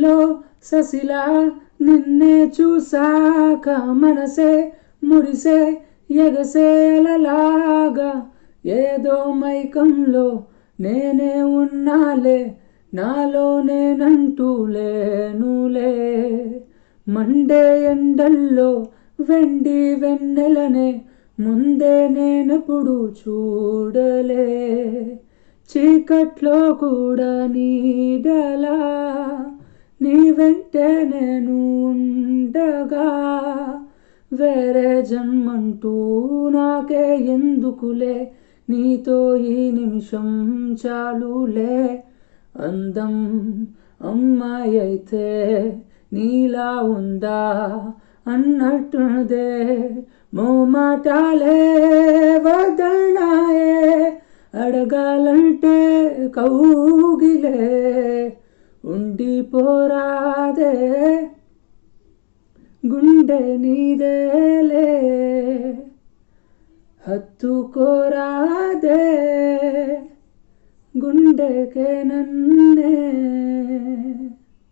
నీలో ససిలా నిన్నే చూసాక మనసే మురిసే ఎగసేలలాగా ఏదో మైకంలో నేనే ఉన్నాలే నాలో నేనంటూ లేనులే మండే ఎండల్లో వెండి వెన్నెలనే ముందే నేనెప్పుడు చూడలే చీకట్లో కూడా నీడలా నీ వెంటే నేను ఉండగా వేరే జన్మంటూ నాకే ఎందుకులే నీతో ఈ నిమిషం చాలులే అందం అమ్మాయి అయితే నీలా ఉందా అన్నట్టుదే మోమాటాలే వదల్నాయే అడగాలంటే కౌగిలే ఉండిపోరాదే గుండె నీదేలే హత్తుకోరాదే గుండెకే నన్నే